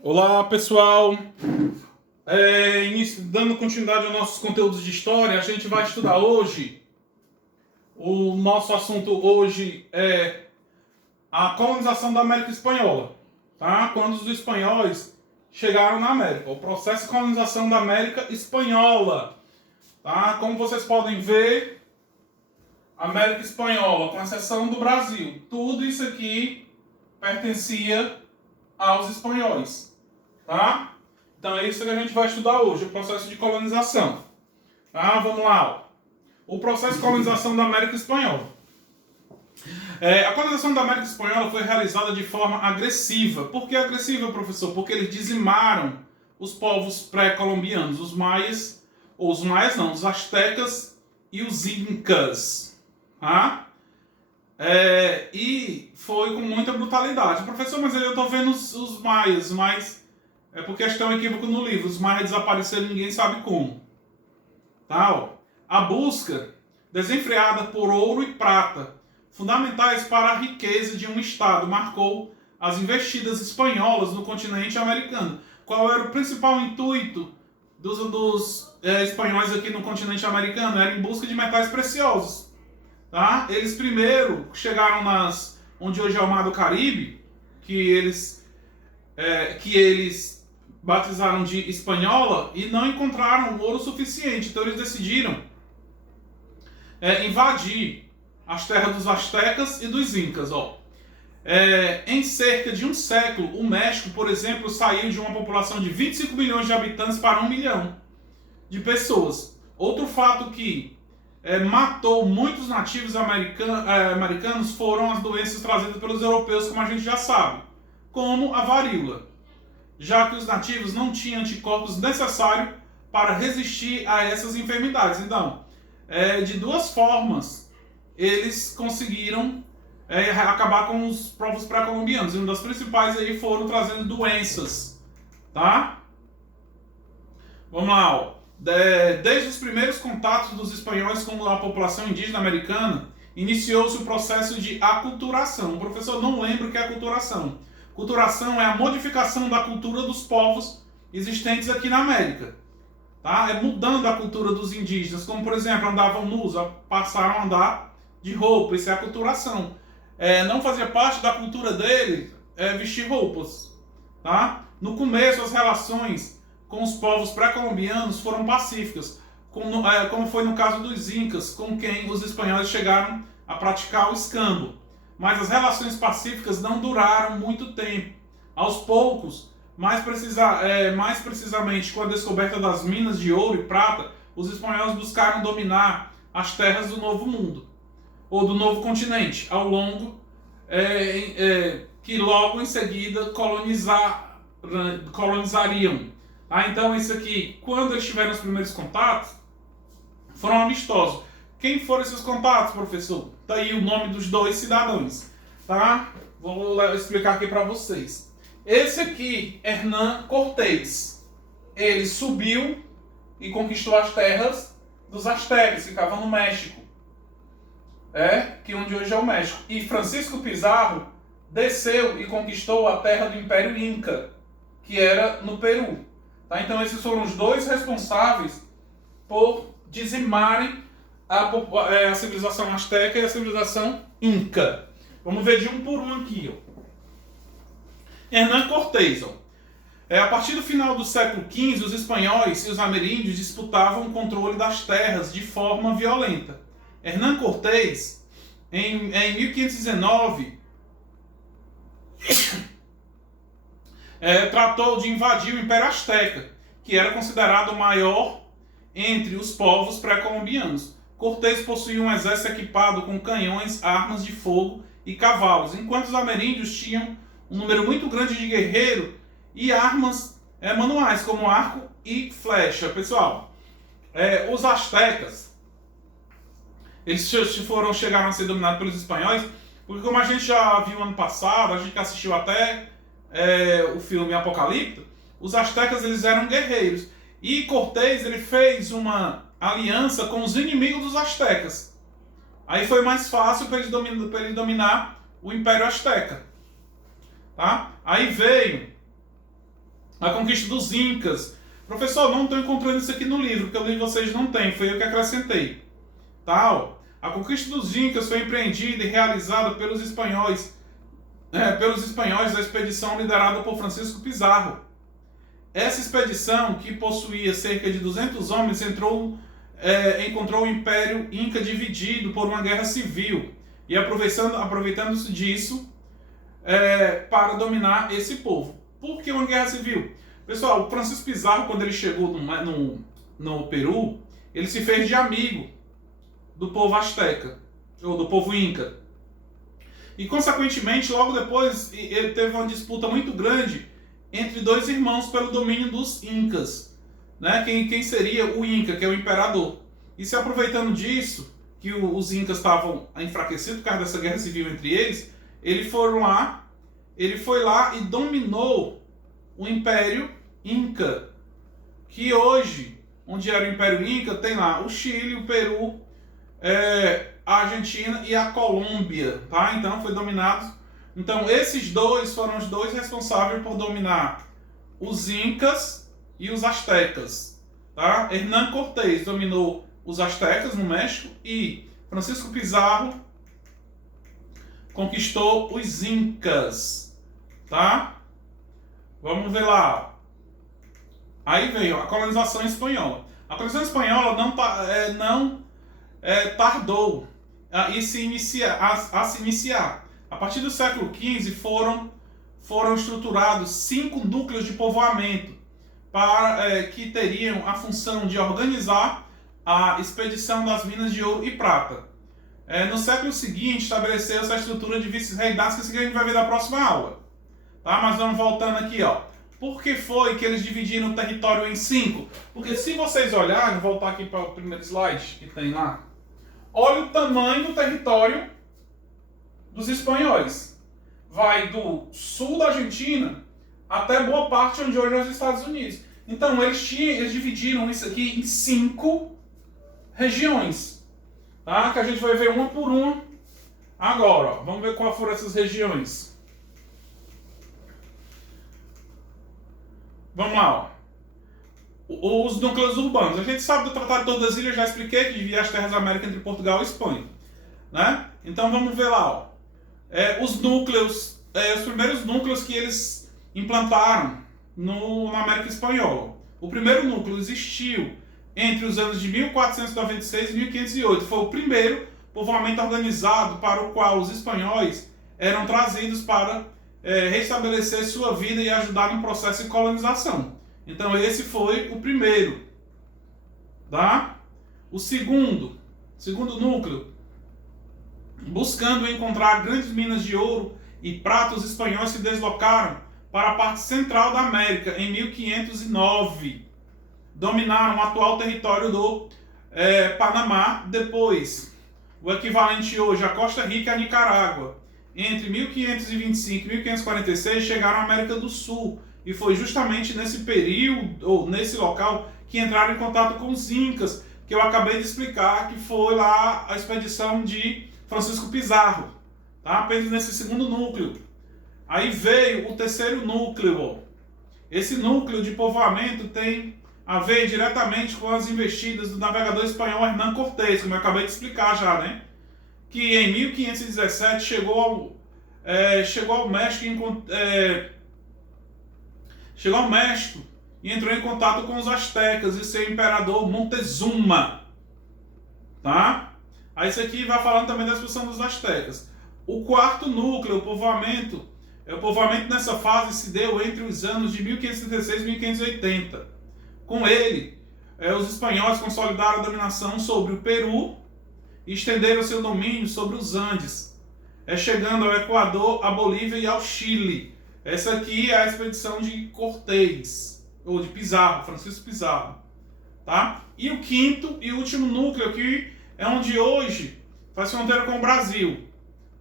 Olá pessoal, dando continuidade aos nossos conteúdos de história, a gente vai estudar hoje. O nosso assunto hoje é a colonização da América Espanhola, tá? Quando os espanhóis chegaram na América, o processo de colonização da América Espanhola, tá? Como vocês podem ver, América Espanhola, com exceção do Brasil, tudo isso aqui pertencia aos espanhóis. Tá? Então é isso que a gente vai estudar hoje, o processo de colonização. Tá? Vamos lá. O processo de colonização da América Espanhola. A colonização da América Espanhola foi realizada de forma agressiva. Por que agressiva, professor? Porque eles dizimaram os povos pré-colombianos, os maias, ou os maias não, os astecas e os incas. Tá? E foi com muita brutalidade. Professor, mas eu estou vendo os maias, mas é por questão equívoco no livro. Os maias desapareceram e ninguém sabe como. Tá, ó. A busca desenfreada por ouro e prata, fundamentais para a riqueza de um estado, marcou as investidas espanholas no continente americano. Qual era o principal intuito dos espanhóis aqui no continente americano? Era em busca de metais preciosos. Tá? Eles primeiro chegaram onde hoje é o Mar do Caribe, que eles batizaram de Espanhola, e não encontraram ouro suficiente. Então eles decidiram invadir as terras dos astecas e dos incas. Em cerca de um século, o México, por exemplo, saiu de uma população de 25 milhões de habitantes para 1 milhão de pessoas. Outro fato que matou muitos nativos americanos foram as doenças trazidas pelos europeus, como a gente já sabe, como a varíola, já que os nativos não tinham anticorpos necessários para resistir a essas enfermidades. Então, de duas formas, eles conseguiram acabar com os povos pré-colombianos. E uma das principais aí foram trazendo doenças. Tá? Vamos lá, ó. Desde os primeiros contatos dos espanhóis com a população indígena americana, iniciou-se o processo de aculturação. O professor não lembra o que é aculturação. Culturação é a modificação da cultura dos povos existentes aqui na América. Tá? É mudando a cultura dos indígenas, como por exemplo, andavam nus, passaram a andar de roupa. Isso é aculturação. Não fazia parte da cultura dele vestir roupas. Tá? No começo, as relações com os povos pré-colombianos foram pacíficas, como foi no caso dos incas, com quem os espanhóis chegaram a praticar o escambo. Mas as relações pacíficas não duraram muito tempo. Aos poucos, mais precisamente com a descoberta das minas de ouro e prata, os espanhóis buscaram dominar as terras do Novo Mundo, ou do Novo Continente, que logo em seguida colonizariam. Então isso aqui, quando eles tiveram os primeiros contatos, foram amistosos. Quem foram esses contatos, professor? Tá aí o nome dos dois cidadãos. Tá? Vou explicar aqui para vocês. Esse aqui, Hernán Cortés. Ele subiu e conquistou as terras dos astecas, que ficavam no México. Onde hoje é o México. E Francisco Pizarro desceu e conquistou a terra do Império Inca, que era no Peru. Tá? Então esses foram os dois responsáveis por dizimarem a civilização asteca e a civilização inca. Vamos ver de um por um aqui. Hernán Cortés. A partir do final do século XV, os espanhóis e os ameríndios disputavam o controle das terras de forma violenta. Hernán Cortés, em 1519, tratou de invadir o Império Azteca, que era considerado o maior entre os povos pré-colombianos. Cortés possuía um exército equipado com canhões, armas de fogo e cavalos, enquanto os ameríndios tinham um número muito grande de guerreiros e armas manuais, como arco e flecha. Pessoal, os astecas, eles chegaram a ser dominados pelos espanhóis, porque como a gente já viu ano passado, a gente assistiu até o filme Apocalipto, os astecas eles eram guerreiros. E Cortés ele fez uma aliança com os inimigos dos astecas. Aí foi mais fácil para ele dominar o Império Azteca. Tá? Aí veio A conquista dos Incas. Professor, não estou encontrando isso aqui no livro, porque o livro de vocês não tem, foi eu que acrescentei. Tá, ó. A conquista dos Incas foi empreendida e realizada pelos espanhóis da expedição liderada por Francisco Pizarro. Essa expedição, que possuía cerca de 200 homens, encontrou o Império Inca dividido por uma guerra civil e aproveitando-se disso para dominar esse povo. Por que uma guerra civil? Pessoal, o Francisco Pizarro, quando ele chegou no Peru, ele se fez de amigo do povo asteca, ou do povo inca. E, consequentemente, logo depois, ele teve uma disputa muito grande entre dois irmãos pelo domínio dos incas. Né? Quem seria o inca, que é o imperador. E se aproveitando disso, que os incas estavam enfraquecidos por causa dessa guerra civil entre eles, ele foi lá e dominou o Império Inca, que hoje, onde era o Império Inca, tem lá o Chile, o Peru, a Argentina e a Colômbia, tá? Então foi dominado. Então esses dois foram os dois responsáveis por dominar os Incas e os Aztecas, tá? Hernán Cortés dominou os Aztecas no México e Francisco Pizarro conquistou os Incas, tá? Vamos ver lá. Aí veio a colonização espanhola. A colonização espanhola não tardou a se iniciar. A partir do século XV foram estruturados 5 núcleos de povoamento que teriam a função de organizar a expedição das minas de ouro e prata. No século seguinte, estabeleceu-se a estrutura de vice-reinados, que isso aqui a gente vai ver na próxima aula. Tá? Mas vamos voltando aqui, ó. Por que foi que eles dividiram o território em 5? Porque se vocês olharem, vou voltar aqui para o primeiro slide que tem lá. Olha o tamanho do território dos espanhóis. Vai do sul da Argentina até boa parte onde hoje é os Estados Unidos. Então eles dividiram isso aqui em 5 regiões. Tá? Que a gente vai ver uma por uma agora. Ó. Vamos ver quais foram essas regiões. Vamos lá, ó. Os núcleos urbanos. A gente sabe do Tratado de Tordesilhas, já expliquei que dividia as terras da América entre Portugal e Espanha. Né? Então vamos ver lá, ó. Os núcleos, os primeiros núcleos que eles implantaram na América Espanhola. O primeiro núcleo existiu entre os anos de 1496 e 1508. Foi o primeiro povoamento organizado para o qual os espanhóis eram trazidos para restabelecer sua vida e ajudar no processo de colonização. Então esse foi o primeiro. Tá? O segundo núcleo, buscando encontrar grandes minas de ouro e prata, os espanhóis se deslocaram para a parte central da América em 1509. Dominaram o atual território do Panamá, depois o equivalente hoje a Costa Rica e a Nicarágua. Entre 1525 e 1546 chegaram à América do Sul, e foi justamente nesse período, ou nesse local, que entraram em contato com os Incas, que eu acabei de explicar, que foi lá a expedição de Francisco Pizarro, tá? Apenas nesse segundo núcleo. Aí veio o terceiro núcleo. Ó. Esse núcleo de povoamento tem a ver diretamente com as investidas do navegador espanhol Hernán Cortés, como eu acabei de explicar já, né? Que em 1517 chegou ao México e entrou em contato com os astecas e seu imperador Montezuma. Tá? Aí isso aqui vai falando também da expulsão dos astecas. O quarto núcleo, o povoamento nessa fase se deu entre os anos de 1536 e 1580. Com ele, os espanhóis consolidaram a dominação sobre o Peru e estenderam seu domínio sobre os Andes, chegando ao Equador, à Bolívia e ao Chile. Essa aqui é a expedição de Cortés, ou de Pizarro, Francisco Pizarro. Tá? E o quinto e último núcleo, que é onde hoje faz fronteira com o Brasil.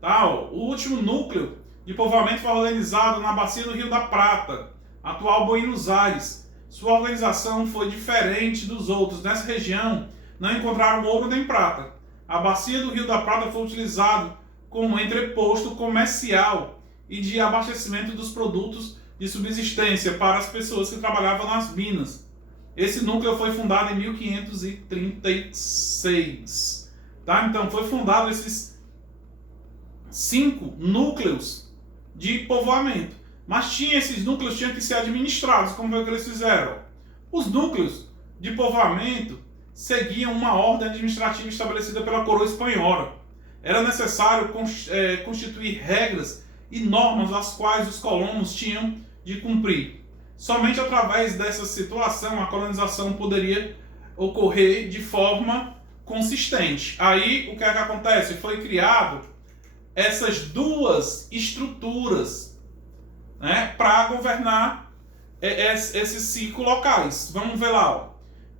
Tá? O último núcleo de povoamento foi organizado na bacia do Rio da Prata, atual Buenos Aires. Sua organização foi diferente dos outros. Nessa região não encontraram ouro nem prata. A bacia do Rio da Prata foi utilizada como entreposto comercial e de abastecimento dos produtos de subsistência para as pessoas que trabalhavam nas minas. Esse núcleo foi fundado em 1536. Tá? Então, foi fundado esses 5 núcleos de povoamento. Mas esses núcleos tinham que ser administrados. Como foi que eles fizeram? Os núcleos de povoamento seguiam uma ordem administrativa estabelecida pela coroa espanhola. Era necessário constituir regras e normas as quais os colonos tinham de cumprir. Somente através dessa situação a colonização poderia ocorrer de forma consistente. Aí o que é que acontece? Foi criado essas 2 estruturas, né, para governar esses 5 locais. Vamos ver lá. Ó.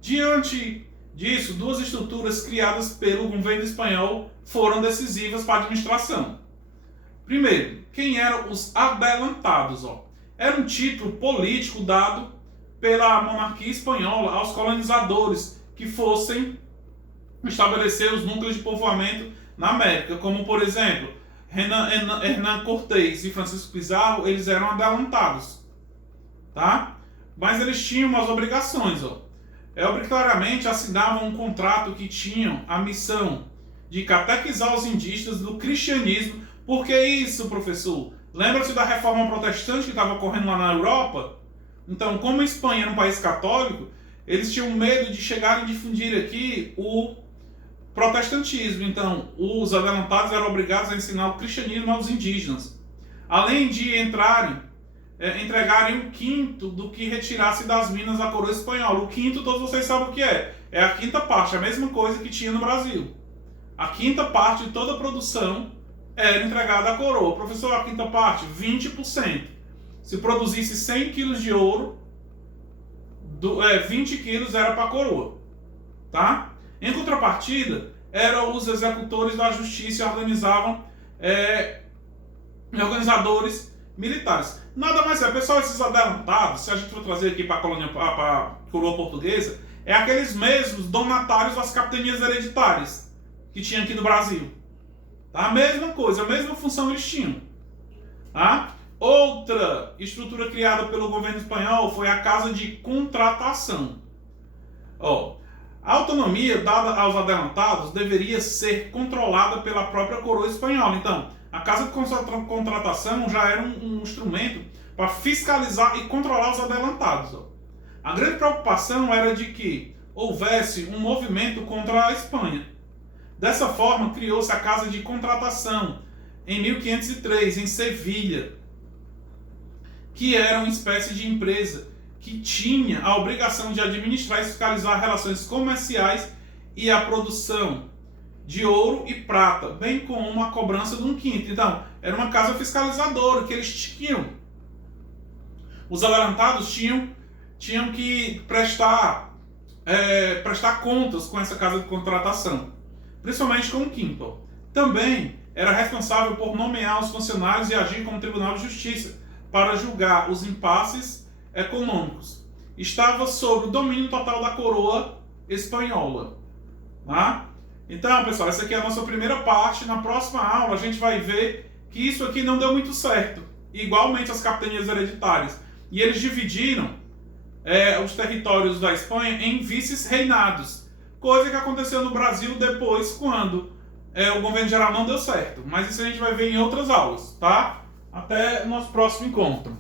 Diante disso, 2 estruturas criadas pelo governo espanhol foram decisivas para a administração. Primeiro, quem eram os adelantados? Ó? Era um título político dado pela monarquia espanhola aos colonizadores que fossem estabelecer os núcleos de povoamento na América, como por exemplo, Hernán Cortés e Francisco Pizarro, eles eram adelantados, tá? Mas eles tinham umas obrigações, ó. Obrigatoriamente assinavam um contrato que tinham a missão de catequizar os indígenas do cristianismo. Por que isso, professor? Lembra-se da reforma protestante que estava ocorrendo lá na Europa? Então, como a Espanha era um país católico, eles tinham medo de chegarem a difundir aqui o protestantismo. Então, os adelantados eram obrigados a ensinar o cristianismo aos indígenas. Além de entregarem 1/5 do que retirasse das minas da coroa espanhola. O 5, todos vocês sabem o que é. É a 5ª parte, a mesma coisa que tinha no Brasil. A 5ª parte de toda a produção era entregada à coroa. Professor, a 5ª parte, 20%. Se produzisse 100 quilos de ouro, 20 quilos era para a coroa. Tá? Em contrapartida, eram os executores da justiça e organizadores militares. Nada mais é, pessoal, esses adelantados, se a gente for trazer aqui para a coroa portuguesa, é aqueles mesmos donatários das capitanias hereditárias que tinha aqui no Brasil. Tá? A mesma coisa, a mesma função eles tinham. Tá? Outra estrutura criada pelo governo espanhol foi a Casa de Contratação. Ó, a autonomia dada aos adelantados deveria ser controlada pela própria coroa espanhola. Então, a Casa de Contratação já era um instrumento para fiscalizar e controlar os adelantados. Ó. A grande preocupação era de que houvesse um movimento contra a Espanha. Dessa forma, criou-se a Casa de Contratação, em 1503, em Sevilha, que era uma espécie de empresa que tinha a obrigação de administrar e fiscalizar relações comerciais e a produção de ouro e prata, bem como a cobrança de 1/5. Então, era uma casa fiscalizadora que eles tinham. Os adelantados tinham que prestar contas com essa casa de contratação, principalmente com o 5º. Também era responsável por nomear os funcionários e agir como tribunal de justiça para julgar os impasses econômicos. Estava sob o domínio total da coroa espanhola. Tá? Então, pessoal, essa aqui é a nossa primeira parte. Na próxima aula, a gente vai ver que isso aqui não deu muito certo. Igualmente as capitanias hereditárias. E eles dividiram os territórios da Espanha em vices-reinados. Coisa que aconteceu no Brasil depois, quando o governo geral não deu certo. Mas isso a gente vai ver em outras aulas, tá? Até o nosso próximo encontro.